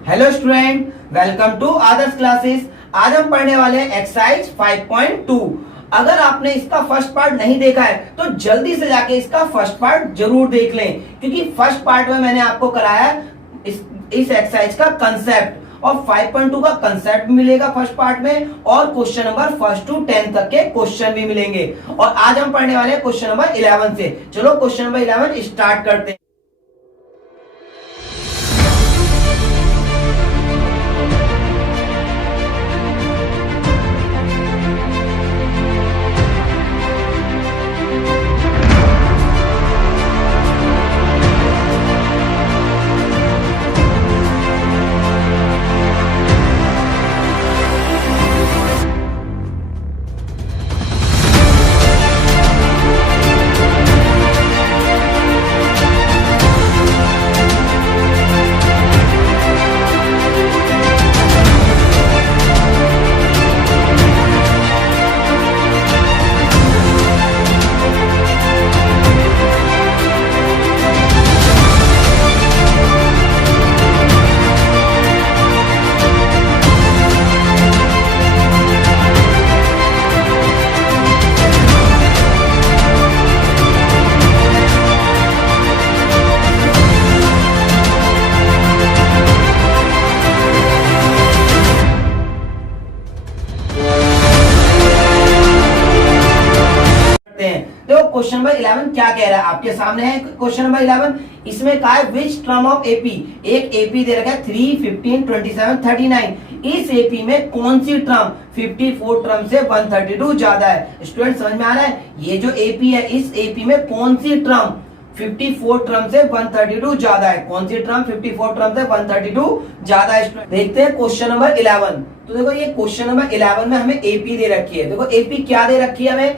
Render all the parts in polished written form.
Hello student, welcome to Adarsh classes. आज हम पढ़ने वाले हैं एक्सरसाइज 5.2। अगर आपने इसका फर्स्ट पार्ट नहीं देखा है तो जल्दी से जाके इसका फर्स्ट पार्ट जरूर देख लें, क्योंकि फर्स्ट पार्ट में मैंने आपको कराया इस एक्सरसाइज का कंसेप्ट और 5.2 का कंसेप्ट भी मिलेगा फर्स्ट पार्ट में, और क्वेश्चन नंबर 1 to 10 तक के क्वेश्चन भी मिलेंगे। और आज हम पढ़ने वाले हैं क्वेश्चन नंबर 11 से। चलो क्वेश्चन नंबर 11 स्टार्ट करते हैं। देखो क्वेश्चन नंबर 11 क्या कह रहा है, आपके सामने है क्वेश्चन नंबर 11। इसमें कहा है विच टर्म ऑफ एपी, एक एपी दे रखा है 3, 15, 27, 39। इस एपी में कौन सी टर्म 54 टर्म से 132 ज्यादा है। स्टूडेंट समझ में आ रहा है, ये जो एपी है इस एपी में कौन सी टर्म 54 टर्म से 132 ज्यादा है। कौन सी टर्म 54 टर्म से 132 ज्यादा है। देखते हैं क्वेश्चन नंबर 11। तो देखो ये क्वेश्चन नंबर 11 में हमें एपी दे रखी है। देखो एपी क्या दे रखी है हमें,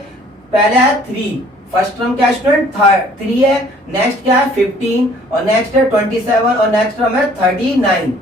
पहले है 3, फर्स्ट टर्म क्या है स्टूडेंट 3 है, नेक्स्ट क्या है 15 और नेक्स्ट है 27 और नेक्स्ट टर्म है 39।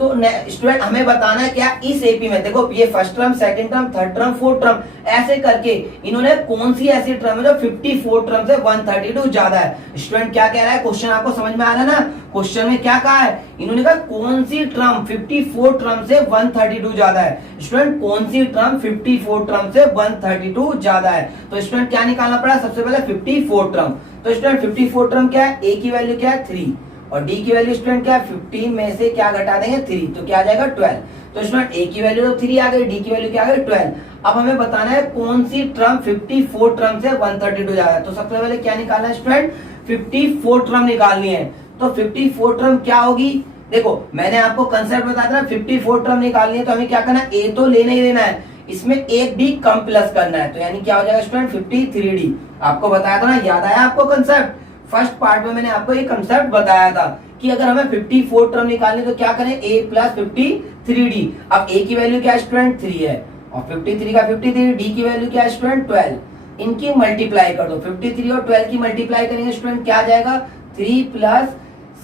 तो स्टूडेंट हमें बताना है क्या इस एपी में, देखो ये first term, second term, third term, fourth term, ऐसे करके इन्होंने कौन सी ऐसी टर्म है जो 54 टर्म से 132 ज्यादा है। स्टूडेंट क्या कह रहा है, क्वेश्चन आपको समझ में आ रहा है ना। क्वेश्चन में क्या कहा है, इन्होंने कहा कौन सी टर्म 54 टर्म से 132 ज्यादा है। स्टूडेंट कौन सी टर्म 54 टर्म से 132 ज्यादा है। तो स्टूडेंट क्या निकालना पड़ा, सबसे पहले 54 टर्म। तो स्टूडेंट 54 टर्म क्या है, ए की वैल्यू क्या है 3 और डी की वैल्यू स्टूडेंट क्या है 15 में से क्या घटा देंगे 3, तो क्या आ जाएगा 12। तो स्टूडेंट ए की वैल्यू तो 3 आ गई, डी की वैल्यू क्या आ गई 12। अब हमें बताना है कौन सी टर्म 54 टर्म से 132 ज्यादा है। तो सबसे पहले क्या निकालना है स्टूडेंट, 54 टर्म निकालनी है। तो 54 टर्म क्या होगी, देखो मैंने आपको कंसेप्ट बताया था ना, 54 टर्म निकालनी है तो हमें क्या करना है, ए तो लेना ही लेना है, इसमें एक डी कम प्लस करना है। तो यानी क्या हो जाएगा स्टूडेंट 53D। आपको बताया था ना, याद आया आपको कंसेप्ट। फर्स्ट पार्ट में मैंने आपको ये कंसेप्ट बताया था कि अगर हमें 54 टर्म निकालनी तो क्या करें, a प्लस 53D। अब a की वैल्यू क्या है स्टूडेंट 3 है और 53 का 53, d की वैल्यू क्या है स्टूडेंट 12। इनकी मल्टीप्लाई कर दो, 53 और 12 की मल्टीप्लाई करेंगे स्टूडेंट क्या आ जाएगा 3 प्लस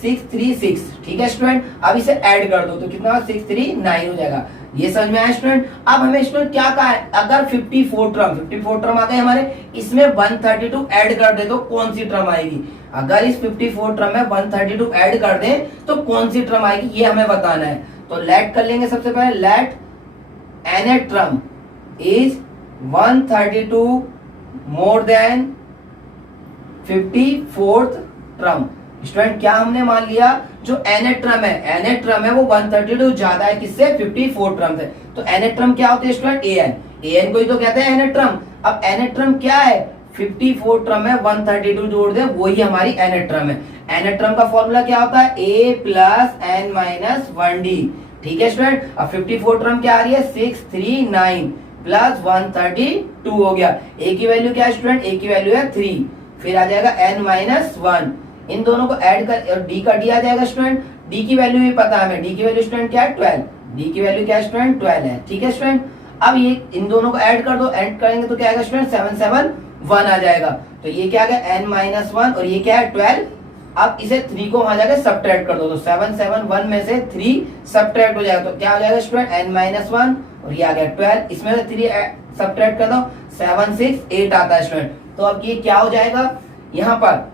6, 3, 6। ठीक है स्टूडेंट, अब इसे ऐड कर दो तो कितना 6, 3, 9 हो जाएगा। ये समझ में आया स्टूडेंट। अब हमें स्टूडेंट क्या कहा है, अगर 54 टर्म आ गए हमारे, इसमें 132 ऐड कर दे तो कौन सी टर्म आएगी। अगर इस 54 टर्म में 132 ऐड कर दें तो कौन सी टर्म आएगी, ये हमें बताना है। तो लेट कर लेंगे सबसे पहले, let n term is 132 more than 54th term. Student क्या हमने मान लिया, जो एन टर्म है वो 132 ज्यादा है किससे, 54 टर्म से। तो एन टर्म क्या होती है स्टूडेंट, एन को ही तो कहते हैं एन टर्म। अब एन टर्म क्या है, 54 टर्म है 132 जोड़ दे वही हमारी एन टर्म है। एन टर्म का फॉर्मूला क्या होता है, a plus N minus 1d। ठीक है स्टूडेंट, अब 54 टर्म क्या आ रही है 639 प्लस 132 हो गया। a की वैल्यू क्या है स्टूडेंट, a की वैल्यू है 3, फिर आ जाएगा n माइनस 1, इन दोनों को ऐड कर और d का d आ जाएगा स्टूडेंट। d की वैल्यू भी पता है हमें, d की वैल्यू स्टूडेंट क्या है 12, d की वैल्यू क्या है स्टूडेंट 12 है। ठीक है स्टूडेंट, अब ये इन दोनों को ऐड कर दो, ऐड करेंगे तो क्या आएगा स्टूडेंट 771 आ जाएगा। तो ये क्या आ गया n माइनस 1 और ये क्या है 12। अब इसे 3 को वहां जाकर सब्ट्रैक्ट कर दो तो 771 में से 3 सब्ट्रैक्ट हो जाएगा तो क्या हो जाएगा स्टूडेंट n माइनस 1 और ये आ गया 12, इसमें से 3 सब्ट्रैक्ट कर दो 7, 6, 8 आता है स्टूडेंट। तो अब ये क्या हो जाएगा, यहाँ पर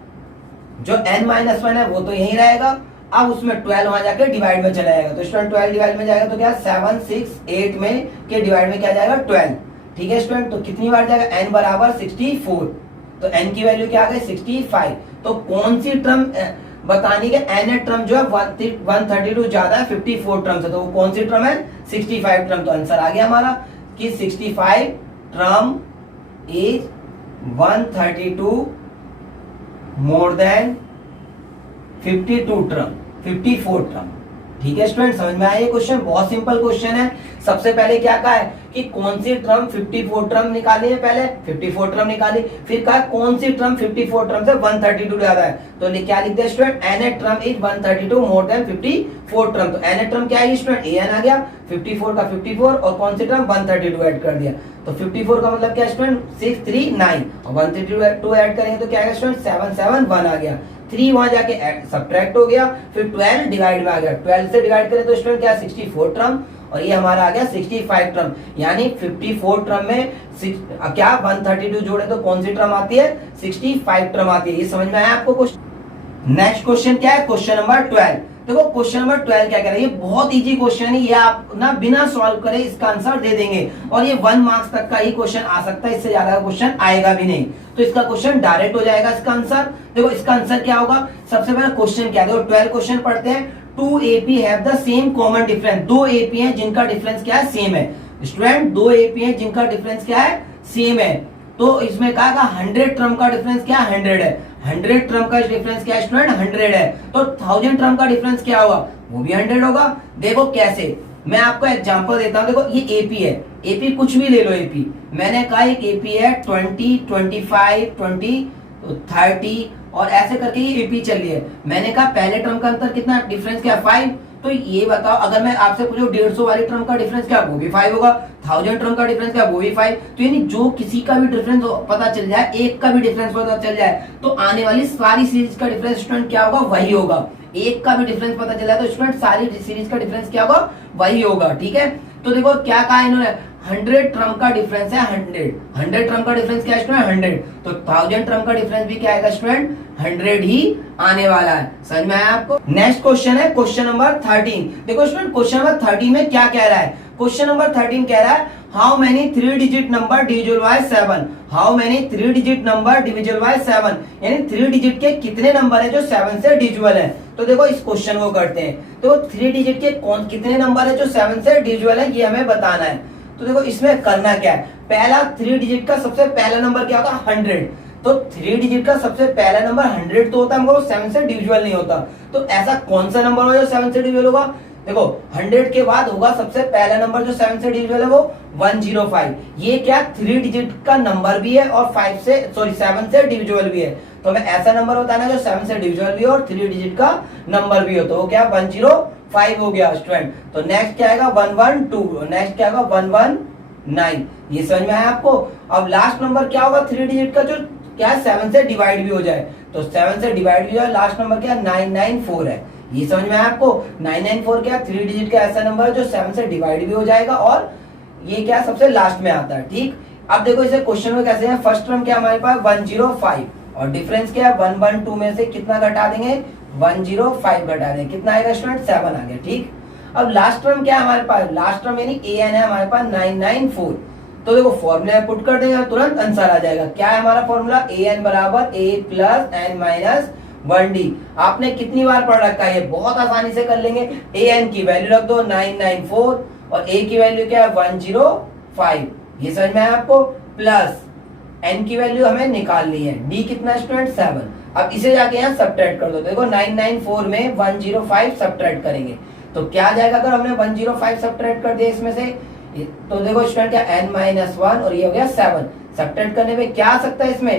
जो n माइनस 1 है वो तो यही रहेगा अब उसमें 12 वहां जाके डिवाइड में चला जाएगा, तो स्टूडेंट 12 डिवाइड में जाएगा तो क्या 7 6 8 में के डिवाइड में क्या जाएगा 12। ठीक है स्टूडेंट, तो कितनी बार जाएगा, n बराबर 64, तो n की वैल्यू क्या आ गई 65। तो कौन सी टर्म बतानी है, n टर्म जो है 132 ज्यादा है 54 टर्म से, तो वो कौन सी टर्म है 65 टर्म। तो आंसर आ गया हमारा कि 65 term is 132 more then 52 term 54 term. ठीक है स्टूडेंट, समझ में आया ये क्वेश्चन, बहुत सिंपल क्वेश्चन है। सबसे पहले क्या कहा है कि कौन सी टर्म 54 टर्म निकाली है, पहले 54 टर्म निकाली, फिर कहा कौन सी टर्म 54 टर्म से 132 ज्यादा है, तो क्या लिखते हैं student, nth term is 132 more then 54 term. तो nth टर्म क्या है स्टूडेंट, an आ गया, 54 का 54 और कौन सी टर्म 132 ऐड कर दिया, तो 54 का मतलब क्या स्टूडेंट 639 और 132 ऐड करेंगे तो क्या आएगा स्टूडेंट 771 आ गया, 3 वहां जाके सब्ट्रैक्ट हो गया, फिर 12 डिवाइड में आ गया, 12 से डिवाइड करें तो स्टूडेंट क्या 64 टर्म और ये हमारा आ गया 65 टर्म, यानी 54 टर्म में क्या 132 जोड़े तो कौन सी टर्म आती है 65 टर्म आती है। ये समझ में आया आपको क्वेश्चन। नेक्स्ट क्वेश्चन क्या है, क्वेश्चन नंबर 12। देखो क्वेश्चन नंबर 12 क्या कह रहा है, ये बहुत इजी क्वेश्चन है, ये आप ना बिना सॉल्व करे इसका आंसर दे देंगे और ये 1 मार्क्स तक का ही क्वेश्चन आ सकता है, इससे ज्यादा क्वेश्चन आएगा भी नहीं, तो इसका क्वेश्चन डायरेक्ट हो जाएगा इसका आंसर। देखो इसका आंसर क्या होगा, सबसे पहले क्वेश्चन क्या है, देखो 12 क्वेश्चन पढ़ते हैं। 2 AP have the same common difference, 2 AP हैं जिनका डिफरेंस क्या है सेम है, स्टूडेंट 2 AP हैं जिनका डिफरेंस क्या है सेम है, तो इसमें कहा 100 टर्म का डिफरेंस क्या 100 है, 100 टर्म का डिफरेंस क्या है स्टूडेंट 100 है, तो 1000 टर्म का डिफरेंस क्या होगा वो भी 100 होगा। देखो कैसे, मैं आपको एग्जांपल देता हूं, देखो ये AP है, AP कुछ भी ले लो, AP मैंने कहा एक AP है 20 25 20 30 और ऐसे करके ये AP चल रही है, मैंने कहा पहले टर्म का अंतर कितना डिफरेंस क्या 5, तो ये बताओ अगर मैं आपसे पूछूं 150 वाली टर्म का डिफरेंस क्या वो भी 5 होगा, 1000 टर्म का डिफरेंस क्या वो भी 5, तो यानी जो किसी का भी डिफरेंस पता चल जाए, एक का भी डिफरेंस पता चल जाए तो आने वाली सारी सीरीज का डिफरेंस स्टूडेंट क्या होगा वही होगा, एक का भी डिफरेंस पता चला तो स्टूडेंट सारी सीरीज का डिफरेंस क्या होगा वही होगा। ठीक है, तो देखो क्या कहा इन्होंने 100 टर्म का डिफरेंस है 100 टर्म का डिफरेंस क्या है स्टूडेंट 100, तो 1000 टर्म का डिफरेंस भी क्या आएगा स्टूडेंट 100 ही आने वाला है। समझ में आया आपको। नेक्स्ट क्वेश्चन है क्वेश्चन नंबर 13। देखो स्टूडेंट क्वेश्चन नंबर 13 में क्या कह रहा है, क्वेश्चन नंबर 13 कह रहा है how many 3 digit number divisible by 7, how many 3 digit number divisible by 7, यानी 3 डिजिट के कितने नंबर है जो 7 से डिविजिबल है। तो देखो इस क्वेश्चन को करते हैं, तो 3 डिजिट के कौन कितने नंबर है जो 7 से डिविजिबल है ये हमें बताना है। तो देखो इसमें करना क्या है, पहला 3 डिजिट का सबसे पहला नंबर क्या होता है 100, तो 3 डिजिट का सबसे पहला नंबर 100 तो होता है मगर वो 7 से डिविजिबल नहीं होता, तो ऐसा कौन सा नंबर होगा जो 7 से डिविजिबल होगा, देखो 100 के बाद होगा सबसे पहला नंबर जो 7 से डिविजिबल है वो 105, ये क्या 3 डिजिट का नंबर भी है और 7 से डिविजिबल भी है, तो हमें ऐसा नंबर बताना है जो 7 से डिविजिबल भी हो और 3 डिजिट का नंबर भी हो, तो वो क्या 105 हो गया स्टूडेंट। तो नेक्स्ट क्या आएगा 112, नेक्स्ट क्या होगा 119, ये समझ में आया आपको। अब लास्ट नंबर क्या होगा 3 डिजिट का जो क्या 7 से डिवाइड भी हो जाए, तो 7 से डिवाइड भी हो जाए, लास्ट नंबर क्या 994 है, ये समझ में आया आपको। 994 क्या 3 डिजिट का ऐसा नंबर है जो 7 से डिवाइड भी हो जाएगा और ये क्या सबसे लास्ट में आता है। ठीक, अब देखो इसे क्वेश्चन में कैसे है, फर्स्ट टर्म क्या हमारे पास 105 और डिफरेंस क्या है 112 में से कितना घटा देंगे 105 घटा देंगे, कितना आएगा स्टूडेंट 7 आ गया। ठीक, अब लास्ट टर्म क्या है हमारे पास, लास्ट टर्म यानी an है हमारे पास 994, तो देखो फॉर्मूला पुट कर देंगे तुरंत आंसर आ जाएगा। क्या है हमारा फॉर्मूला an बराबर a plus n minus 1d, आपने कितनी बार पढ़ रखा है, ये बहुत आसानी से कर लेंगे। an की वैल्यू रख दो 994 और a की वैल्यू क्या है 105, ये समझ में आया आपको, प्लस n की वैल्यू हमें निकालनी है, d कितना स्टूडेंट 7, अब इसे जाके यहाँ सब्ट्रैक्ट कर दो, देखो 994 में 105 सब्ट्रैक्ट करेंगे तो क्या आ जाएगा, अगर हमने 105 सब्ट्रैक्ट कर दिया इसमें से, तो देखो स्टूडेंट क्या n-1 और ये हो गया 7, सब्ट्रैक्ट करने पे क्या आ सकता है इसमें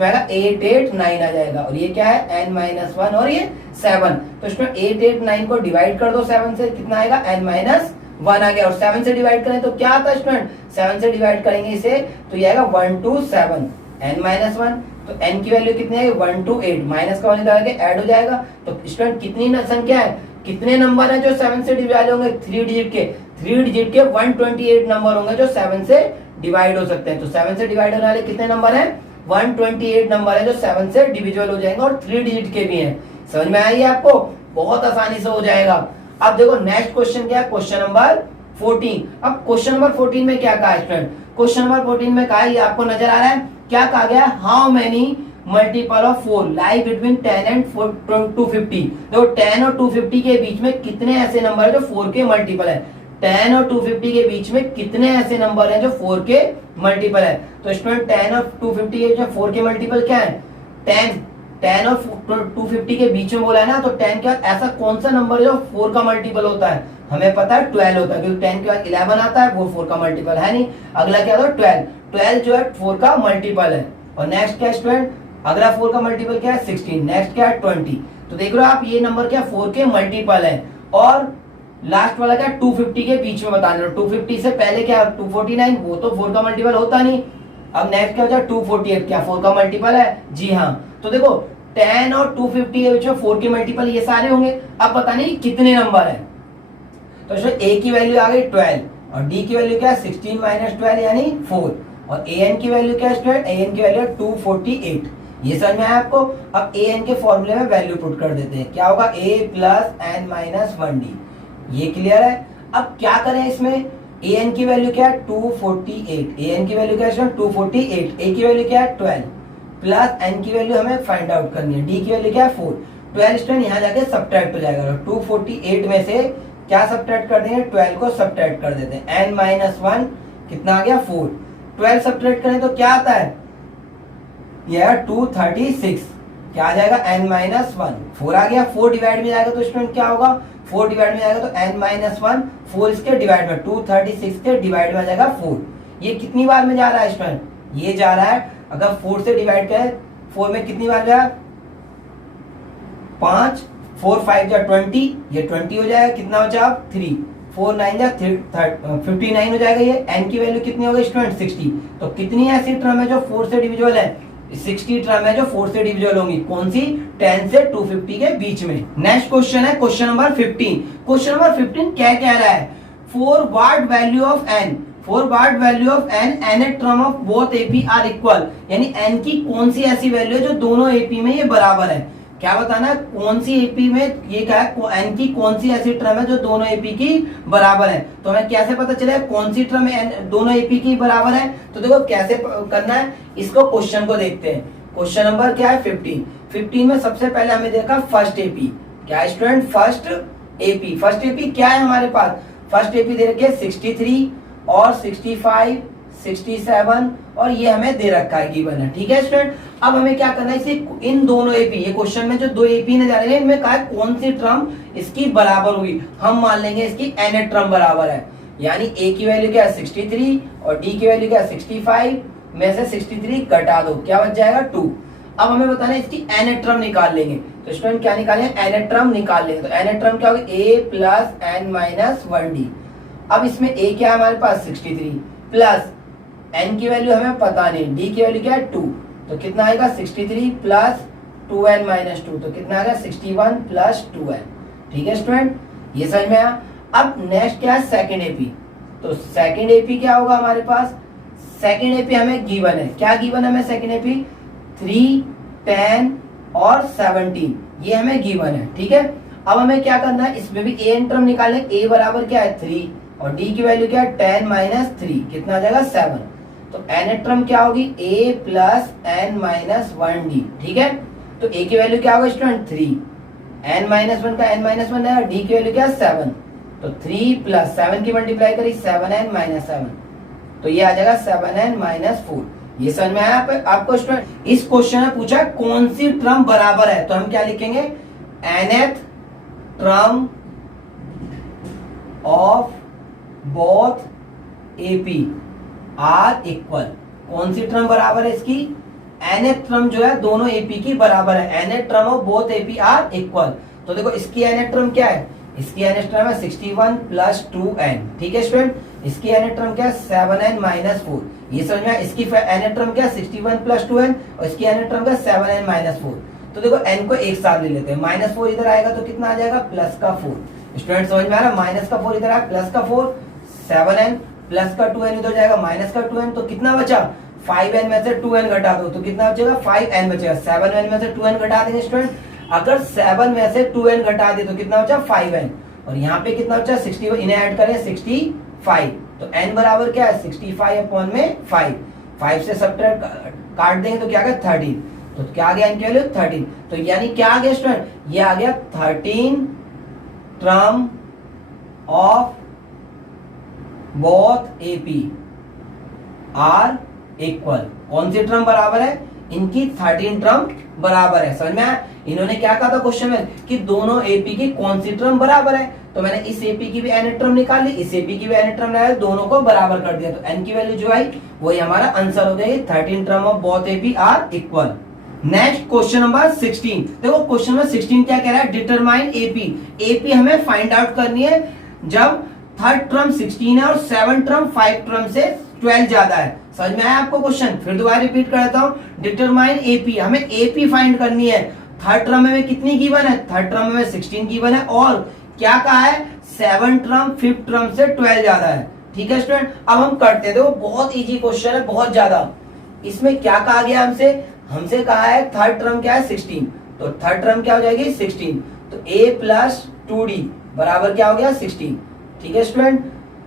आएगा 889 आ जाएगा और ये क्या है n-1 और ये 7, तो स्टूडेंट 889 को डिवाइड कर दो 7 से, कितना आएगा n-1 आ गया और 7 से डिवाइड करें तो क्या आता है स्टूडेंट, 7 से डिवाइड करेंगे इसे तो ये आएगा 127 n-1, तो n की वैल्यू कितनी आएगी 128, माइनस का निकाल के ऐड हो जाएगा, तो स्टूडेंट कितनी संख्या है, कितने नंबर है जो 7 से डिवाइड होंगे 3 डिजिट के 128 नंबर होंगे जो 7 से डिवाइड हो सकते हैं, तो 7 से डिवाइड होने वाले कितने नंबर हैं 128 नंबर है जो 7 से डिविजिबल हो जाएंगे और 3 डिजिट के भी हैं। समझ में आई आपको, बहुत आसानी से हो जाएगा। अब देखो नेक्स्ट क्वेश्चन क्या है, क्वेश्चन नंबर 14। अब क्वेश्चन नंबर 14 में क्या कहा है स्टूडेंट, क्वेश्चन नंबर 14 में कहा है, ये आपको नजर आ रहा है, क्या कहा गया, how many multiple of 4 lie between 10 and 250। देखो 10 और 250 के बीच में कितने ऐसे नंबर है जो 4 के मल्टीपल है। 10 और 250 के बीच में कितने ऐसे नंबर हैं जो 4 के मल्टीपल है। तो स्टूडेंट 10 और 250 के बीच में 4 के मल्टीपल क्या है, 10 और 250 के बीच में बोला है ना, तो 10 के बाद ऐसा कौन सा नंबर है जो 4 का मल्टीपल होता है, हमें पता है 12 होता है, क्योंकि 10 के बाद 11 आता है, वो 4 का मल्टीपल है नहीं। अगला क्या होता है 12 जो है 4 का मल्टीपल है। और नेक्स्ट क्या है स्टूडेंट, अगला 4 का मल्टीपल क्या है 16, नेक्स्ट क्या है 20। तो देख रहे हो आप ये नंबर क्या 4 के मल्टीपल है। और लास्ट वाला क्या 250 के बीच में बताना, 250 से पहले क्या 249, वो तो 4 का मल्टीपल होता नहीं। अब नेक्स्ट क्या हो जाए 248, क्या 4 का मल्टीपल है, जी हाँ। तो देखो 10 और 250 के बीच में 4 के मल्टीपल ये सारे होंगे। अब पता नहीं कितने नंबर है, तो इसमें a की वैल्यू आ गई 12 और d की वैल्यू क्या है 16 माइनस 12 यानी 4 और an की वैल्यू क्या है स्टूडेंट, an की वैल्यू है 248। ये समझ में आया आपको। अब an के फॉर्मूले में वैल्यू पुट कर देते हैं, क्या होगा a plus n minus 1d, ये क्लियर है। अब क्या करें इसमें, an की वैल्यू क्या है 248, an की वैल्यू क्या है 248, a की वैल्यू क्या है 12 प्लस n की वैल्यू हमें फाइंड आउट करनी है, d की वैल्यू क्या है 4। 12 स्टूडेंट यहाँ जाके सब्ट्रैक्ट हो जाएगा, 248 में से क्या सब्ट्रैक्ट कर देंगे, 12 को सब्ट्रैक्ट कर देते हैं, n माइनस 1 कितना आ गया 4। 12 सब्ट्रैक्ट करें तो क्या आता है, यह 236, क्या आ जाएगा n माइनस 1, 4 आ गया। 4 डिवाइड में जाएगा तो स्टूडेंट क्या होगा, 4 डिवाइड में जाएगा तो n माइनस 1, 4 इसके डिवाइड में 236 के डिवाइड में जाएगा 4। ये कितनी बार में जा रहा है स्टूडेंट, ये जा रहा है, अगर 4 से डिवाइड करें 4 में कितनी बार जाएगा 5, 4 5 जा 20, ये 20 हो जाएगा, कितना बचा अब 3, 4 9 जा 59 हो जाएगा। ये n की वैल्यू कितनी होगी स्टूडेंट 60। तो कितनी ऐसी टर्म है जो 4 से डिविजिबल है, 60 टर्म है जो 4 से डिविजिबल होंगी, कौन सी, 10 से 250 के बीच में। नेक्स्ट क्वेश्चन है क्वेश्चन नंबर 15। क्वेश्चन नंबर 15 क्या कह रहा है, for what value of n, for what value of n nth term of both AP are equal, यानी n की कौन सी ऐसी वैल्यू है जो दोनों एपी में ये बराबर है। क्या बताना है, कौन सी एपी में ये क्या है, n की कौन सी ऐसी टर्म है जो दोनों एपी की बराबर है। तो हमें कैसे पता चलेगा कौन सी टर्म दोनों एपी की बराबर है, तो देखो कैसे करना है, इसको क्वेश्चन को देखते हैं। क्वेश्चन नंबर क्या है 15 में सबसे पहले हमें देखा फर्स्ट एपी, क्या है student first AP. First AP क्या है हमारे पास, फर्स्ट एपी दे रखी है 63 और 65 67 और ये हमें दे रखा है गिवन है, ठीक है स्टूडेंट। अब हमें क्या करना है, इसे इन दोनों एपी, ये क्वेश्चन में जो दो एपी नजर आ रहे हैं इनमें कहा है कौन सी टर्म इसकी बराबर होगी, हम मान लेंगे इसकी nth टर्म बराबर है, यानी a की वैल्यू क्या है 63 और d की वैल्यू क्या है 65 में से 63 घटा दो, क्या बच जाएगा 2। अब हमें बताना है इसकी nth टर्म निकाल लेंगे, तो स्टूडेंट क्या निकालेंगे, nth टर्म निकाल लेंगे। तो nth टर्म क्या होगी a plus n minus 1d। अब इसमें a क्या है हमारे पास 63 प्लस n की वैल्यू हमें पता नहीं, d की वैल्यू क्या है 2, तो कितना आएगा 63 प्लस 2n माइनस 2, तो कितना आएगा 61 प्लस 2n, ठीक है स्टूडेंट, ये समझ में आया। अब नेक्स्ट क्या है सेकंड एपी, तो सेकंड एपी क्या होगा हमारे पास, सेकंड एपी हमें गिवन है, क्या गिवन है हमें सेकंड एपी 3 10 और 17, ये हमें गिवन है, ठीक है। अब हमें क्या करना है, इसमें भी an टर्म निकालने, a बराबर क्या है 3 और d की वैल्यू क्या है 10 माइनस 3, कितना आ जाएगा 7। तो nth टर्म क्या होगी a plus n minus 1d, ठीक है। तो a की वैल्यू क्या होगा स्टूडेंट 3, n माइनस 1 का n माइनस 1 है, d की वैल्यू क्या है 7, तो 3 प्लस 7 की मल्टीप्लाई करी 7n माइनस 7, तो ये आ जाएगा 7n माइनस 4। ये समझ में आया आपको स्टूडेंट। इस क्वेश्चन में पूछा कौन सी टर्म बराबर है, तो हम क्या लिखेंगे, nth term of both AP are equal, कौन सी टर्म बराबर है इसकी, nth टर्म जो है दोनों एपी की बराबर है, nth term of both AP are equal. तो देखो इसकी nth टर्म क्या है, इसकी nth टर्म है 61 प्लस 2n, ठीक है स्टूडेंट। इसकी nth टर्म क्या है 7n माइनस 4, ये समझ में, इसकी nth टर्म क्या है 61 प्लस 2n और इसकी nth टर्म क्या है 7n माइनस 4। तो देखो n को एक साथ ले लेते हैं, माइनस 4 इधर आएगा तो कितना आ जाएगा प्लस का 4, स्टूडेंट समझ में आ रहा है, माइनस का 4 इधर आया प्लस का 4, 7n प्लस का 2n इधर जाएगा माइनस का 2n, तो कितना बचा 5n में से 2n घटा दो तो कितना बचेगा 5n बचेगा, 7n में से 2n घटा देंगे स्टूडेंट। अगर 7 में से 2n घटा दे तो कितना बचा 5n, और यहाँ पे कितना बचा 60, इन्हें ऐड करें 65, तो n बराबर क्या है 65 अपॉन में 5 से सब्ट्रैक्ट काट देंगे तो क्या आ गया 13, तो क्या आ गया n की वैल्यू 13। तो यानी क्या आ गया स्टूडेंट, ये आ गया 13 term of both AP are equal. कौन सी टर्म बराबर है, इनकी 13 टर्म बराबर है। समझ में आया, इन्होंने क्या कहा था क्वेश्चन में कि दोनों एपी की कौन सी टर्म बराबर है, तो मैंने इस एपी की भी एन टर्म निकाल ली, इस एपी की भी एन टर्म निकाली, दोनों को बराबर कर दिया, तो एन की वैल्यू जो आई वही हमारा आंसर हो गया 13 term of both AP are equal. Next question number 16। देखो क्वेश्चन नंबर 16 क्या कह रहा है, डिटरमाइन एपी। एपी हमें फाइंड आउट करनी है जब थर्ड टर्म 16 है और 7 टर्म 5 टर्म से 12 ज्यादा है। समझ में आया आपको क्वेश्चन, फिर दोबारा रिपीट कर देता हूं। डिटरमाइन एपी, हमें एपी फाइंड करनी है। थर्ड टर्म में कितनी गिवन है, थर्ड टर्म में 16 गिवन है, और क्या कहा है 7 टर्म 5th टर्म से 12 ज्यादा है। ठीक है स्टूडेंट, अब हम करते हैं। देखो बहुत इजी क्वेश्चन है, बहुत ज्यादा। इसमें क्या कहा गया हमसे कहा है थर्ड टर्म क्या है 16, तो थर्ड टर्म क्या हो जाएगी 16, तो a प्लस 2d बराबर क्या हो गया 16। ठीक है स्टूडेंट,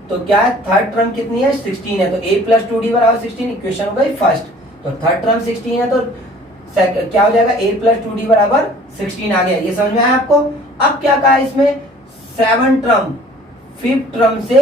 तो क्या है थर्ड टर्म कितनी है 16 है, तो a प्लस 2d बराबर 16, इक्वेशन हो गई फर्स्ट। तो थर्ड टर्म 16 है तो क्या हो जाएगा a प्लस 2d बराबर 16 आ गया। ये समझ में आया आपको। अब क्या कहा है इसमें 7 टर्म 5th टर्म से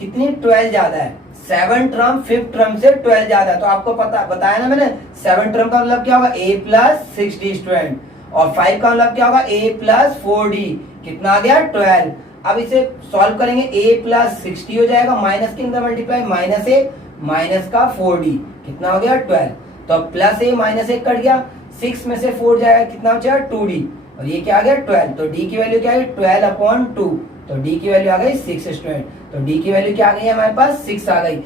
कितनी 12 ज्यादा है, 7 टर्म 5th टर्म से 12 ज्यादा है। तो आपको पता बताया ना मैंने, 7 टर्म का मतलब क्या होगा a प्लस 6d स्टूडेंट, और 5 का मतलब क्या होगा a प्लस 4d, कितना आ गया 12। अब इसे सॉल्व करेंगे, a प्लस 60 हो जाएगा, माइनस के अंदर मल्टीप्लाई, माइनस a माइनस का 4d, कितना हो गया 12। तो प्लस a माइनस 1 कट गया, 6 में से 4 जाएगा, कितना बचा 2d, और ये क्या आ गया 12। तो d की वैल्यू क्या है 12 अपॉन 2, तो d की वैल्यू आ गई 6 स्टूडेंट। तो d की वैल्यू क्या आ गई हमारे पास 6 आ गई,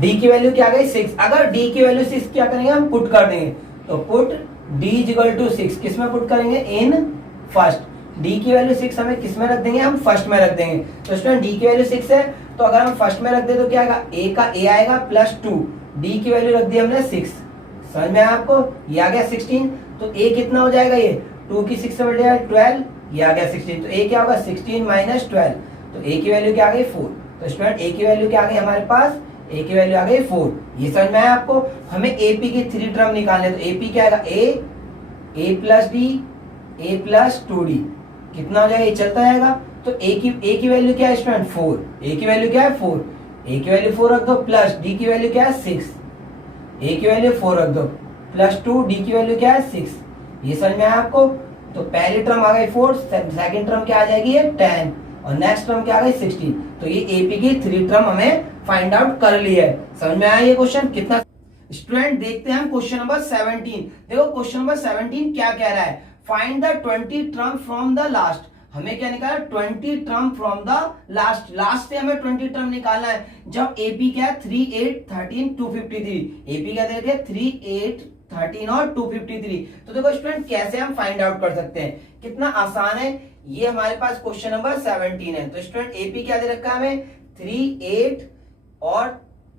d की वैल्यू क्या आ गई 6। अगर d की वैल्यू 6 क्या करेंगे हम पुट कर देंगे, तो पुट d इक्वल टू 6 किस में पुट करेंगे इन फर्स्ट। d की वैल्यू 6 हमें किस में रख देंगे, हम फर्स्ट में रख देंगे। तो स्टूडेंट d की वैल्यू 6 है, तो अगर हम फर्स्ट में रख दे तो क्या आएगा a का a आएगा प्लस 2, d की वैल्यू रख दी हमने 6। समझ में आया आपको, ये आ गया 16, तो a कितना हो जाएगा, ये 2 की 6 से बढ़ 12, ये आ गया 16, तो a क्या होगा 16 माइनस 12, तो a की वैल्यू क्या आ गई 4। तो स्टूडेंट a की वैल्यू क्या आ गई हमारे पास, a की वैल्यू आ गई 4। ये समझ में आया आपको। हमें AP की 3 टर्म निकालने, तो AP क्या आएगा a plus d a plus 2d, कितना हो जाएगा, ये चलता जाएगा। तो a की वैल्यू क्या है स्टूडेंट 4, a की वैल्यू क्या है 4, a की वैल्यू 4 रख दो, प्लस d की वैल्यू क्या है 6, a की वैल्यू 4 रख दो, प्लस 2 d की वैल्यू क्या है 6। ये समझ में आया आपको। तो पहली टर्म आ गई 4, सेकंड टर्म क्या आ जाएगी ये 10, और नेक्स्ट टर्म क्या आ गई 16। तो ये एपी की 3 टर्म हमें फाइंड आउट कर ली है। समझ में आया ये क्वेश्चन कितना। स्टूडेंट देखते हैं हम क्वेश्चन नंबर 17। देखो क्वेश्चन नंबर 17 क्या कह रहा है, find the 20 term from the last. हमें क्या निकाला 20 term from the last, last से हमें 20 टर्म निकालना है। जब एपी क्या है 3, 8, 13, 253, एपी क्या दे रखे 3, 8, 13 और 253। तो देखो स्टूडेंट कैसे हम फाइंड आउट कर सकते हैं, कितना आसान है। ये हमारे पास क्वेश्चन नंबर 17 है। तो स्टूडेंट एपी क्या दे रखा है हमें 3, 8 और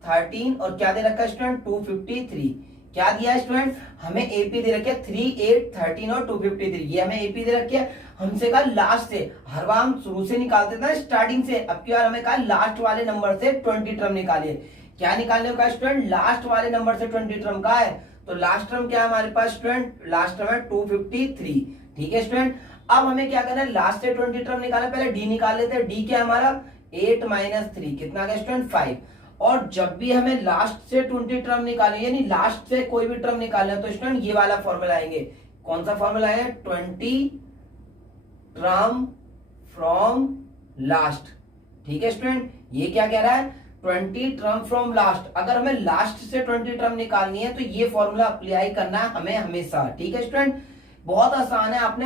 13, और क्या दे रखा है स्टूडेंट 253। क्या दिया है स्टूडेंट, हमें एपी दे रखी है 3, 8, 13 और 253। ये हमें एपी दे रखी है। हमसे कहा लास्ट से, हर बार हम शुरू से निकालते थे स्टार्टिंग से, अब की बार हमें कहा लास्ट वाले नंबर से 20 टर्म निकालिए। क्या निकालने को कहा स्टूडेंट, लास्ट वाले नंबर से 20 टर्म का है। तो लास्ट टर्म क्या है हमारे पास स्टूडेंट, लास्ट टर्म है 253। ठीक है स्टूडेंट, अब हमें क्या करना है, लास्ट से 20 टर्म निकालना, पहले डी निकाल लेते हैं। डी क्या है हमारा 8 माइनस 3, कितना आ गया स्टूडेंट 5। और जब भी हमें लास्ट से 20 टर्म निकालना यानी लास्ट से कोई भी टर्म निकालना है, तो स्टूडेंट ये वाला फॉर्मूला आएंगे। कौन सा फॉर्मूला है, 20 टर्म फ्रॉम लास्ट। ठीक है स्टूडेंट, ये क्या कह रहा है 20 टर्म फ्रॉम लास्ट। अगर हमें लास्ट से 20 टर्म निकालनी है तो ये फॉर्मूला अप्लाई करना है हमें हमेशा। ठीक है स्टूडेंट, बहुत आसान है। आपने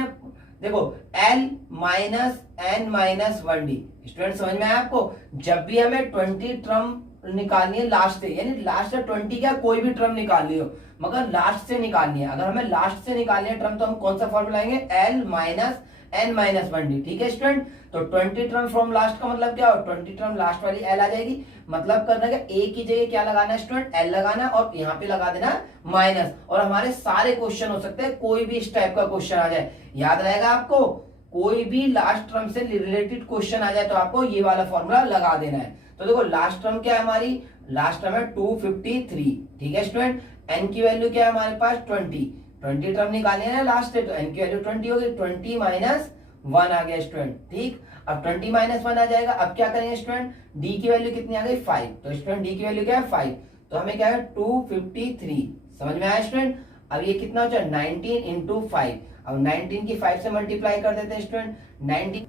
देखो L minus n minus 1D, student समझ में आया आपको। जब भी हमें 20 टर्म निकालनी है लास्ट से, यानी लास्ट से 20 क्या कोई भी टर्म निकालनी हो, मगर लास्ट से निकालनी है। अगर हमें लास्ट से निकालनी है टर्म, तो हम कौन सा फॉर्मूला लाएंगे, L minus n minus 1d। ठीक है स्टूडेंट, तो 20 टर्म फ्रॉम लास्ट का मतलब क्या हो, 20 टर्म लास्ट वाली l आ जाएगी। मतलब करना क्या, a की जगह क्या लगाना है स्टूडेंट, l लगाना है और यहाँ पे लगा देना माइनस। और हमारे सारे क्वेश्चन हो सकते हैं, कोई भी इस टाइप का क्वेश्चन आ जाए, याद रहेगा आपको, कोई भी लास्ट टर्म से रिलेटेड क्वेश्चन आ जाए तो आपको ये वाला फॉर्मूला लगा देना है। तो देखो लास्ट टर्म क्या है हमारी, लास्ट टर्म है 253। ठीक है स्टूडेंट, n की वैल्यू क्या है हमारे पास 20 टर्म निकाले हैं लास्ट से, तो n की वैल्यू 20 होगी, 20 माइनस 1 आ गया स्टूडेंट। ठीक, अब 20 माइनस 1 आ जाएगा। अब क्या करेंगे स्टूडेंट, d की वैल्यू कितनी आ गई 5, तो स्टूडेंट d की वैल्यू क्या है 5, तो हमें क्या है 253। समझ में आया स्टूडेंट। अब ये कितना हो जाए 19 इंटू 5, अब 19 की 5 से मल्टीप्लाई कर देते हैं स्टूडेंट।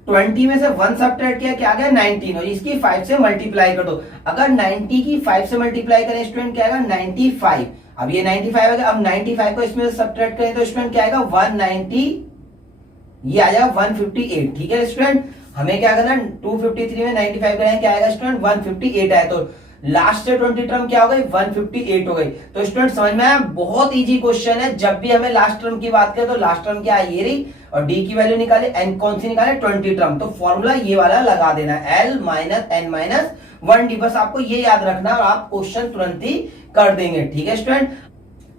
20 में से 1 सब्ट्रैक्ट किया, क्या आ गया 19, और इसकी 5 से मल्टीप्लाई कर दो। अगर 90 की 5 से मल्टीप्लाई करें स्टूडेंट क्या आएगा 95। अब ये 95 आएगा, अब 95 को इसमें सब्ट्रैक्ट करें तो स्टूडेंट क्या आएगा 190, ये आ जाएगा 158। ठीक है स्टूडेंट, हमें क्या करना, 253 में 95 करें क्या आएगा स्टूडेंट 158 आया, तो लास्ट से 20 टर्म क्या हो गई 158 हो गई। तो स्टूडेंट समझ में आया, बहुत इजी क्वेश्चन है। जब भी हमें लास्ट टर्म की बात करें तो लास्ट टर्म क्या है ये रही, और डी की वैल्यू निकाले, एन कौन सी निकाले 20 टर्म, तो फॉर्मूला ये वाला लगा देना L minus n minus 1d। बस आपको ये याद रखना और आप क्वेश्चन तुरंत ही कर देंगे। ठीक है स्टूडेंट,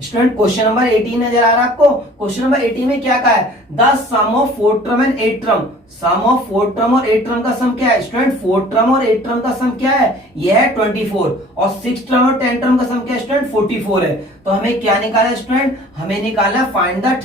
स्टूडेंट क्वेश्चन नंबर 18 नजर आ रहा है आपको। क्वेश्चन नंबर 18 में क्या कहा है, the sum of 4 term and 8 term. Sum of 4 term और 8 टर्म का सम क्या है स्टूडेंट, 4 टर्म और 8 टर्म का सम क्या है, ये है 24, और 6 टर्म और 10 टर्म का सम क्या है स्टूडेंट 44 है। तो हमें क्या निकालना है स्टूडेंट, हमें निकालना है find the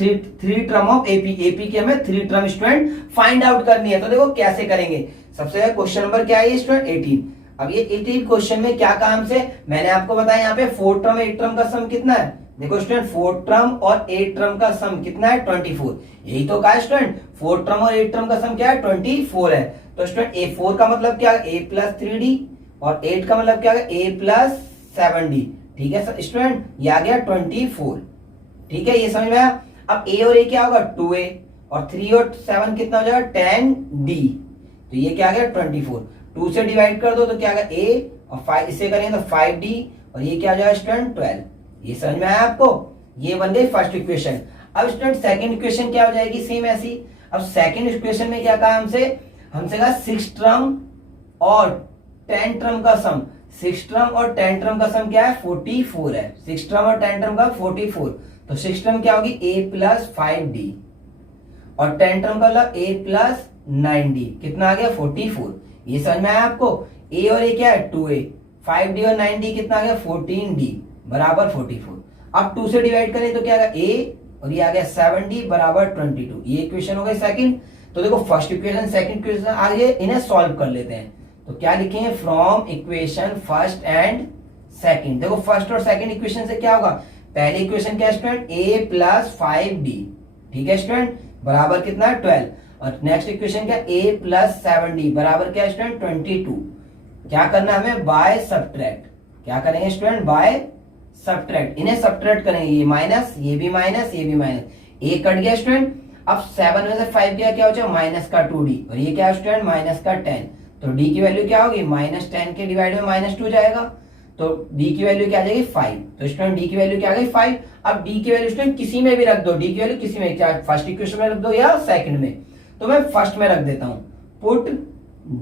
three term of AP. AP की हमें 3 टर्म स्टूडेंट फाइंड आउट करनी है। तो देखो कैसे करेंगे, सबसे पहले क्वेश्चन नंबर क्या है स्टूडेंट 18। अब ये 18 क्वेश्चन में क्या कहा हमसे, मैंने आपको बताया यहाँ पे 4 टर्म 8 टर्म का सम कितना है। देखो स्टूडेंट 4 टर्म और 8 टर्म का सम कितना है 24, यही तो कहा है स्टूडेंट, 4 टर्म और 8 टर्म का सम क्या है 24 है। तो स्टूडेंट ए 4 का मतलब क्या है a प्लस 3d, और 8 का मतलब क्या है a प्लस 7d। ठीक है स्टूडेंट, ये आ गया 24। ठीक है, ये समझ में आया। अब a और a क्या होगा 2a, और 3 और 7 कितना हो जाएगा 10d, तो ये क्या आ गया 24। 2 से डिवाइड कर दो तो क्या आएगा a, और 5 इससे करेंगे तो 5d, और ये क्या हो जाएगा स्टूडेंट 12। ये समझ में आया आपको, ये बन गई फर्स्ट इक्वेशन। अब स्टूडेंट सेकंड इक्वेशन क्या हो जाएगी सेम ऐसी। अब सेकंड इक्वेशन में क्या कहा हमसे कहा 6 टर्म और 10 टर्म का सम, 6 टर्म और 10 टर्म का सम क्या है 44 है। 6 टर्म और 10 टर्म का 44, तो 6 टर्म क्या होगी a प्लस 5d, और 10 टर्म का मतलब a प्लस 9d, कितना आ गया 44। ये समझ में आया आपको, a और a क्या है 2a, 5d और 9d कितना आ गया 14d बराबर 44। अब 2 से डिवाइड करें तो क्या आएगा a, और ये आ गया 7d बराबर 22। ये इक्वेशन हो गई सेकंड। तो देखो फर्स्ट इक्वेशन सेकंड इक्वेशन आगे इन्हें सॉल्व कर लेते हैं। तो क्या लिखेंगे, from equation first and second. देखो फर्स्ट और सेकंड इक्वेशन से क्या होगा, पहली इक्वेशन क्या है स्टूडेंट a प्लस 5d, ठीक है स्टूडेंट, बराबर कितना है 12, और नेक्स्ट इक्वेशन क्या a प्लस 7d बराबर क्या है स्टूडेंट 22। क्या करना है हमें, बाय सब्ट्रैक्ट। क्या करेंगे स्टूडेंट, बाय सब्ट्रैक्ट, इन्हें सब्ट्रैक्ट करेंगे, ये माइनस, ये भी माइनस, ये भी माइनस, ए कट गया स्टूडेंट। अब 7 में से 5 गया क्या हो जाएगा माइनस का 2d, और ये क्या है स्टूडेंट माइनस का 10, तो d की वैल्यू क्या होगी -10 के डिवाइड में -2 जाएगा, तो d की वैल्यू क्या आ जाएगी 5। तो स्टूडेंट d की वैल्यू क्या आ गई 5। अब d की वैल्यू स्टूडेंट किसी में भी रख दो, d की वैल्यू किसी में, क्या फर्स्ट इक्वेशन में रख दो या सेकंड में, तो मैं फर्स्ट में रख देता हूं, put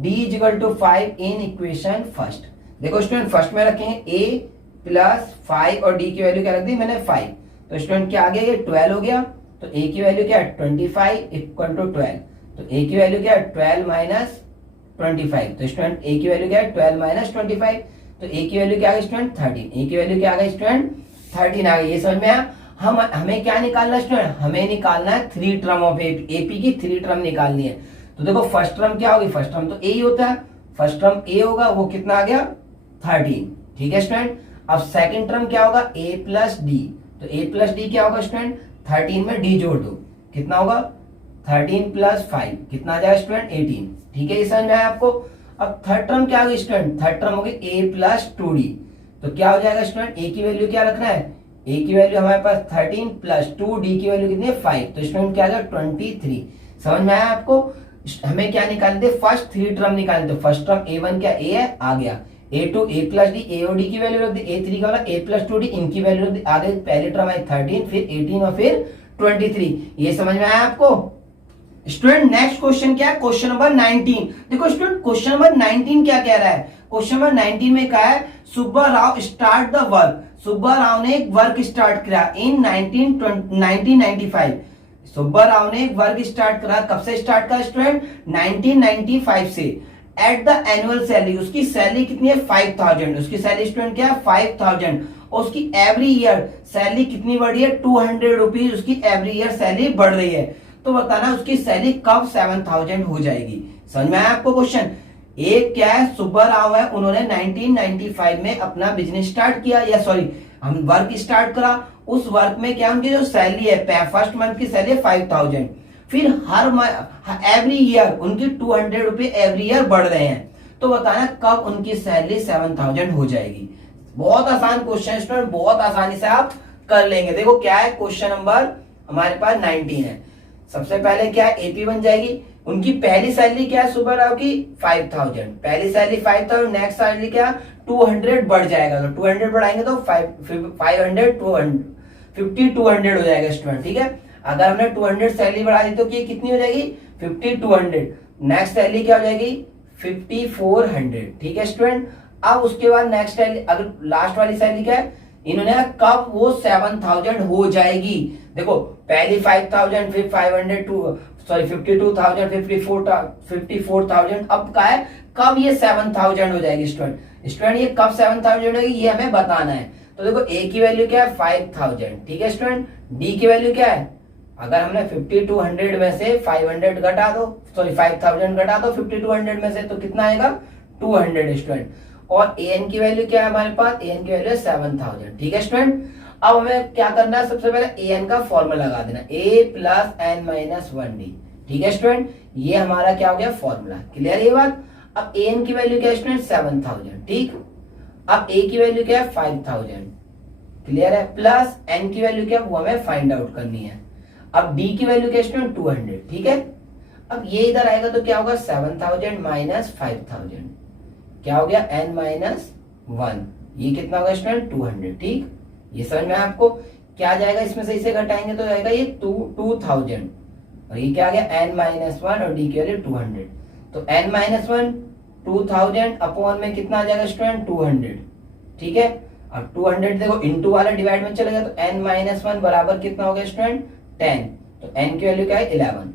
d equal to 5 in equation first. देखो स्टूडेंट फर्स्ट में रखेंगे a प्लस 5 और d की वैल्यू क्या रख दी मैंने 5, तो स्टूडेंट क्या आ गया ये 12 हो गया, तो a की वैल्यू क्या है 25 इक्वल टू 12, तो a की वैल्यू क्या है 12 माइनस 25, तो स्टूडेंट a की वैल्यू क्या है 12 माइनस 25, तो a की वैल्यू क्या आ गई स्टूडेंट 13, a की वैल्यू क्या आ गई स्टूडेंट 13 आ गई। ये समझ में आया। हमें क्या निकालना है स्टूडेंट, हमें निकालना है 3 टर्म ऑफ एपी की 3 टर्म निकालनी है। तो देखो फर्स्ट टर्म क्या होगी, फर्स्ट टर्म तो a ही होता है, फर्स्ट टर्म a होगा, वो कितना आ गया 13, ठीक है स्टूडेंट। अब सेकंड टर्म क्या होगा a प्लस डी, तो a प्लस डी क्या होगा स्टूडेंट 13 में d जोड़ दो, कितना होगा 13 प्लस 5 कितना आ जाएगा स्टूडेंट 18, ठीक है ये समझ में आया आपको। अब थर्ड टर्म क्या होगी स्टूडेंट, थर्ड टर्म होगी a प्लस 2d, तो क्या हो जाएगा स्टूडेंट a की वैल्यू क्या रखना है, a की वैल्यू हमारे पास 13 प्लस 2d की वैल्यू कितनी है 5, तो स्टूडेंट क्या आ गया 23। समझ में आया आपको। हमें क्या निकालने थे, फर्स्ट 3 टर्म निकालने थे। फर्स्ट टर्म a1 क्या a है, आ गया, a2 a plus D, a और d की वैल्यू रख दी, a3 का वाला a प्लस 2d, इनकी वैल्यू रख दी, आगे पहली टर्म आई 13, फिर 18 और फिर 23। ये समझ में आया आपको। स्टूडेंट नेक्स्ट क्वेश्चन क्या है, क्वेश्चन नंबर 19। देखो स्टूडेंट क्वेश्चन नंबर 19 क्या कह रहा है, क्वेश्चन नंबर 19 में कहा है Subba Rao start the work, Subba Rao ने एक वर्क स्टार्ट किया इन 1995। सुब्बा राव ने एक वर्क स्टार्ट करा, कब से स्टार्ट करा स्टूडेंट, 1995 से। एट द एनुअल सैलरी, उसकी सैलरी कितनी है 5000, उसकी सैलरी स्टूडेंट क्या है 5000, और उसकी एवरी ईयर सैलरी कितनी बढ़ रही है 200 रुपीज, उसकी एवरी ईयर सैलरी बढ़ रही है। तो बताना उसकी सैलरी कब 7000 हो जाएगी। समझ में आया आपको क्वेश्चन। एक क्या है सुब्बा राव है, उन्होंने 1995 में अपना बिजनेस स्टार्ट किया, या सॉरी हम वर्क स्टार्ट करा, उस वर्क में क्या उनकी जो सैलरी है फर्स्ट मंथ की सैलरी 5000, फिर हर एवरी ईयर उनकी 200 रुपए एवरी ईयर बढ़ रहे हैं। तो बताना कब उनकी सैलरी 7000 हो जाएगी। बहुत आसान क्वेश्चन स्टूडेंट, बहुत आसानी से आप कर लेंगे। देखो क्या है क्वेश्चन नंबर हमारे पास 19 है। सबसे पहले क्या है एपी बन जाएगी, उनकी पहली सैलरी क्या है सुब्बा राव की 5000, पहली सैलरी 5000, नेक्स्ट सैलरी क्या 200 बढ़ जाएगा, तो 200 बढ़ाएंगे तो 500 200 हो जाएगा स्टूडेंट। ठीक है, अगर हमने 200 सैलरी बढ़ा दी तो कितनी हो जाएगी 5200, नेक्स्ट सैलरी क्या हो जाएगी 5400। ठीक है स्टूडेंट, अब उसके बाद नेक्स्ट सैलरी, अगर लास्ट वाली सैलरी क्या है, इन्होंने कब वो 7000 हो जाएगी। देखो पहली 5000, फिर 500 सॉरी 52000, 54,000, अब का है कब ये 7000 हो जाएगी स्टूडेंट। स्टूडेंट ये कब 7000 होगी ये हमें बताना है। तो देखो ए की वैल्यू क्या है 5000, ठीक है स्टूडेंट। डी की वैल्यू क्या है, अगर हमने 5200 में से 500 घटा दो, सॉरी 5000 घटा दो 5200 में से, तो कितना आएगा 200 स्टूडेंट। और ए एन की वैल्यू क्या है हमारे पास, ए एन की वैल्यू है 7000। ठीक है स्टूडेंट, अब हमें क्या करना है, सबसे पहले ए एन का फॉर्मूला लगा देना, ए प्लस एन माइनस 1 डी। ठीक है स्टूडेंट, ये हमारा क्या हो गया फॉर्मूला। क्लियर ये बात। अब ए एन की वैल्यू क्या है स्टूडेंट 7000, ठीक। अब ए की वैल्यू क्या है 5000, क्लियर है, प्लस एन की वैल्यू क्या वो हमें फाइंड आउट करनी है। अब डी की वैल्यू क्या है स्टूडेंट 200, ठीक है। अब ये इधर आएगा तो क्या होगा 7000 माइनस 5000, क्या हो गया n माइनस 1, ये कितना होगा स्टूडेंट 200। ठीक, ये समझ में आपको क्या जाएगा, इसमें से इसे घटाएंगे तो जाएगा ये 2000, और ये क्या आ गया n माइनस 1 और डी की वैल्यू 200। तो n माइनस 1 2000 अपॉन में कितना आ जाएगा स्टूडेंट 200। ठीक है, अब 200 देखो इनटू वाला डिवाइड में चलेगा तो n माइनस 1 बराबर कितना हो गया स्टूडेंट 10, तो n की वैल्यू क्या है 11।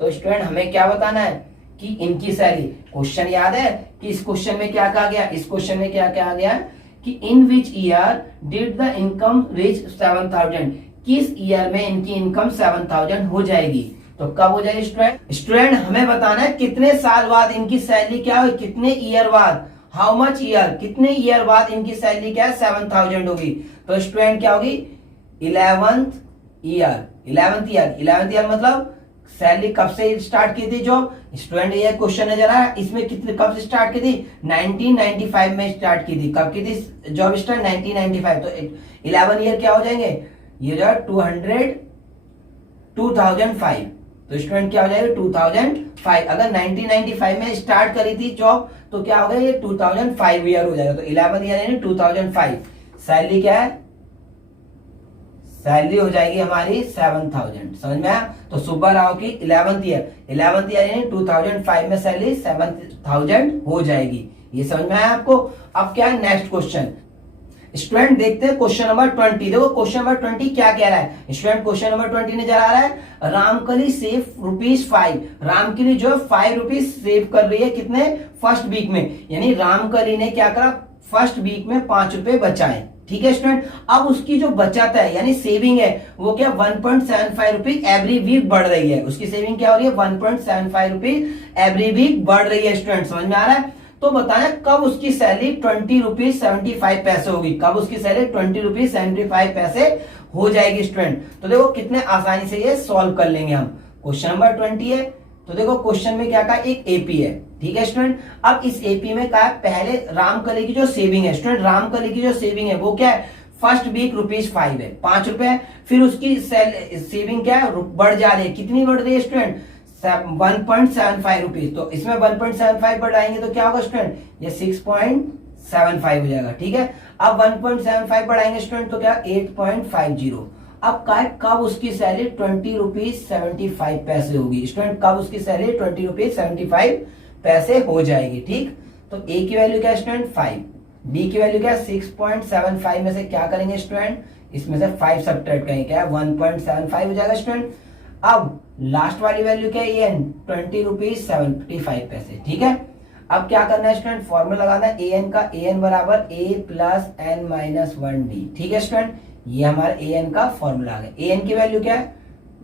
तो स्टूडेंट हमें क्या बताना है कि इनकी सैलरी, क्वेश्चन याद है कि इस क्वेश्चन में क्या कहा गया, इस क्वेश्चन में क्या कहा गया कि in which year did the income reach 7000, किस ईयर में इनकी इनकम 7000 हो जाएगी। तो कब हो जाएगी स्टूडेंट, स्टूडेंट हमें बताना है कितने साल बाद इनकी सैलरी क्या हो, कितने ईयर बाद, हाउ मच ईयर, कितने ईयर बाद इनकी सैलरी क्या है 7000 होगी। तो स्टूडेंट क्या होगी 11th ईयर, 11th ईयर मतलब सैलरी कब से स्टार्ट की थी जॉब स्टूडेंट, ये क्वेश्चन नजर आ रहा है, इसमें कितने कब से स्टार्ट की थी 1995 में स्टार्ट की थी। कब की थी जॉब स्टार्ट 1995, तो 11 ईयर क्या हो जाएंगे, ये जो है 2005, तो स्टूडेंट क्या हो जाएगा 2005। अगर 1995 में स्टार्ट करी थी जॉब तो क्या हो गया ये 2005 ईयर हो जाएगा, तो 11 ईयर यानी 2005। सैलरी क्या है, सैलरी हो जाएगी हमारी 7000, समझ में आया। तो सुब्बा राव की 11th ईयर यानी 2005 में सैलरी 7000 हो जाएगी, ये समझ में आया आपको। अब क्या है नेक्स्ट क्वेश्चन, स्टूडेंट देखते हैं क्वेश्चन नंबर 20। देखो क्वेश्चन नंबर 20 क्या कह रहा है स्टूडेंट, क्वेश्चन नंबर 20 नजर आ रहा है, रामकली सेव ₹5, रामकली जो है 5 रुपीज सेव कर रही है कितने फर्स्ट वीक में, यानी रामकली ने क्या करा फर्स्ट वीक में 5 रुपए बचाए। ठीक है स्टूडेंट, अब उसकी जो बचत है यानी सेविंग है वो क्या 1.75 रुपीज एवरी वीक बढ़ रही है, उसकी सेविंग क्या हो रही है 1.75 रुपीज एवरी वीक बढ़ रही है। स्टूडेंट समझ में आ रहा है। तो बताना कब उसकी सैलरी 20 रुपीज 75 पैसे होगी, कब उसकी सैलरी 20 रुपीज 75 पैसे हो जाएगी स्टूडेंट। तो देखो कितने आसानी से ये सॉल्व कर लेंगे हम। क्वेश्चन नंबर 20 है, तो देखो क्वेश्चन में क्या कहा एक एपी है, ठीक है स्टूडेंट। अब इस एपी में कहा पहले रामकली की जो सेविंग है स्टूडेंट, रामकली की जो सेविंग है वो क्या है फर्स्ट वीक ₹5 है, 5 रुपए, फिर उसकी सेविंग क्या है बढ़ जा रही है, कितनी बढ़ रही है स्टूडेंट 1.75 रुपीज। तो इसमें 1.75 बढ़ाएंगे तो क्या होगा स्टूडेंट ये 6.75 हो जाएगा। ठीक है, अब 1.75 बढ़ाएंगे स्टूडेंट तो क्या 8.50, अब का कब उसकी सैलरी 20 रुपीज 75 पैसे होगी स्टूडेंट, कब उसकी सैलरी 20 रुपीज 75 पैसे हो जाएगी। ठीक, तो ए की वैल्यू क्या है स्टूडेंट 5, बी की वैल्यू क्या है 6.75 में से क्या करेंगे स्टूडेंट, इसमें से 5 सब्ट्रैक्ट करेंगे, क्या है 1.75 हो जाएगा स्टूडेंट। अब लास्ट वाली वैल्यू क्या है एन 20 रुपीज 75 पैसे। ठीक है, अब क्या करना है स्टूडेंट, फॉर्मूला लगाना है ए एन का, ए एन बराबर ए प्लस एन माइनस 1 डी। ठीक है स्टूडेंट, ये हमारा ए एन का फॉर्मूला आ गया। ए एन की वैल्यू क्या है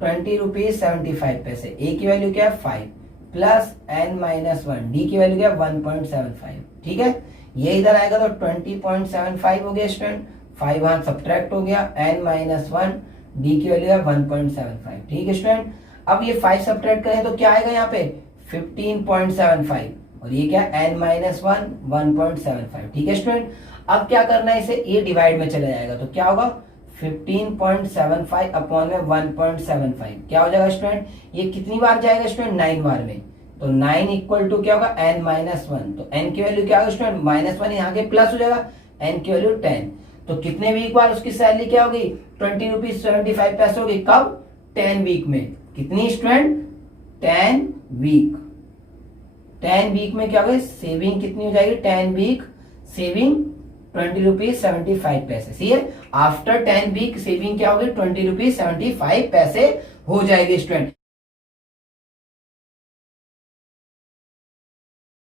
20 रुपीज 75 पैसे, ए की वैल्यू क्या है 5 प्लस एन माइनस 1, डी की वैल्यू क्या है 1.75। ठीक है, ये इधर आएगा तो 20.75 हो गया स्टूडेंट, 5 वहां सब्ट्रैक्ट हो गया, एन माइनस 1, डी की वैल्यू है 1.75। ठीक है स्टूडेंट, अब ये 5 सब्ट्रैक्ट करें तो क्या आएगा यहाँ पे 15.75 और ये क्या एन माइनस 1 1.75। ठीक है स्टूडेंट, अब क्या करना है, इसे ये डिवाइड में चले जाएगा तो क्या होगा 15.75 अपॉन में 1.75 क्या हो जाएगा स्टूडेंट, ये कितनी बार जाएगा स्टूडेंट 9 बार में, तो 9 इक्वल टू क्या होगा एन माइनस 1, तो एन की वैल्यू क्या होगा स्टूडेंट -1 यहाँ के प्लस हो जाएगा, एन की वैल्यू 10, तो कितने वीक बाद उसकी सैलरी क्या होगी 20 रुपीज 75 पैसे होगी, कब 10 वीक में, कितनी स्टूडेंट 10 वीक, 10 वीक में क्या होगी सेविंग कितनी हो जाएगी 10 वीक सेविंग 20 रुपीज 75 पैसे। सी है, आफ्टर 10 वीक सेविंग क्या होगी 20 रुपीज 75 पैसे हो जाएगी स्टूडेंट।